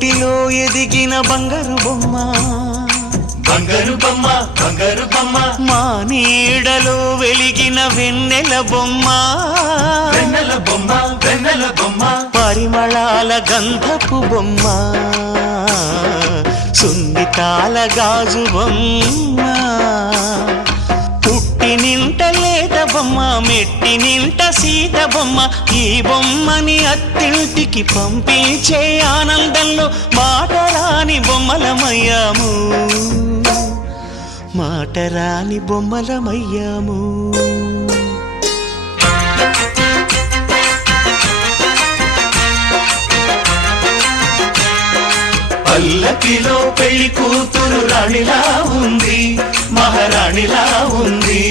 పుట్టిలో ఎదిగిన బంగారు బొమ్మ బంగారు బొమ్మ బంగారు బొమ్మ మా నీడలో వెలిగిన వెన్నెల బొమ్మ వెన్నెల బొమ్మ వెన్నెల బొమ్మ పరిమళాల గంధపు బొమ్మ సున్నితాల గాజు బొమ్మ పుట్టి నింట లేత బొమ్మ మెట్టి నింట సీత బొమ్మ ఈ బొమ్మని అత్తింటికి పంపించే ఆనందంలో మాటరాని బొమ్మలమయ్యాము మాటరాని బొమ్మలమయ్యాము పల్లకిలో పెళ్లి కూతురు రాణిలా ఉంది మహారాణిలా ఉంది